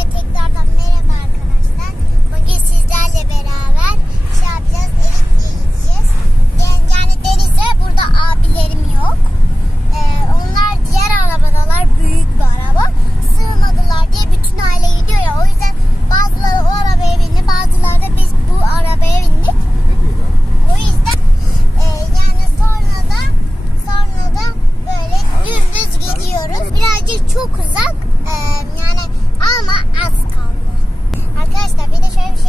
Herkese tekrardan merhaba arkadaşlar. Bugün sizlerle beraber şey yapacağız. Erikli'ye gideceğiz. Yani, Deniz'e burada abilerim yok. Ee, onlar diğer arabadalar. Büyük bir araba. Sığmadılar diye bütün aile gidiyor ya. O yüzden bazıları o arabaya bindi. Bazıları da biz bu arabaya bindik. O yüzden e, yani sonra da sonra da böyle dümdüz gidiyoruz. Birazcık çok uzak e, yani ama az kaldı. Arkadaşlar bir de şöyle bir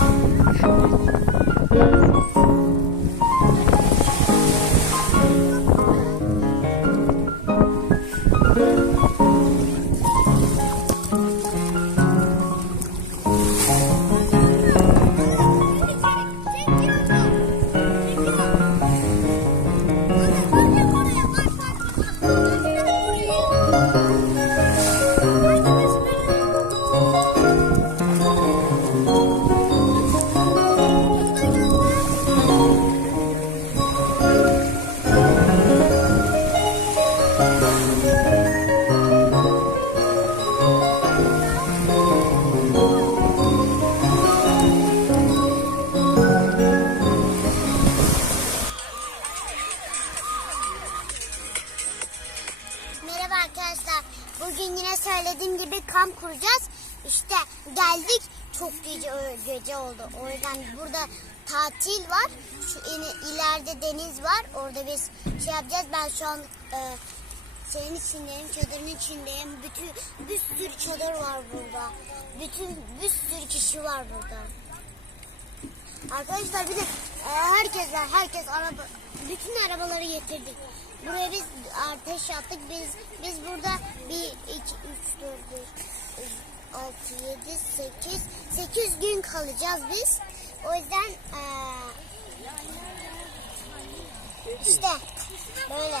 放。Merhaba arkadaşlar. Bugün yine söylediğim gibi kamp kuracağız. İşte geldik. Çok gece oldu. O yüzden burada tatil var. Şu ileride deniz var. Orada biz şey yapacağız. Ben şu an e, şeyin içindeyim, çadırın içindeyim. Bütün bir sürü çadır var burada. Bütün bir sürü kişi var burada. Arkadaşlar bir de e, herkes var. Herkes araba bütün arabaları getirdik. Buraya biz ateş yaptık. Biz biz burada 1 2 3 4 5 6 7 8 8 gün kalacağız biz. O yüzden e, işte böyle.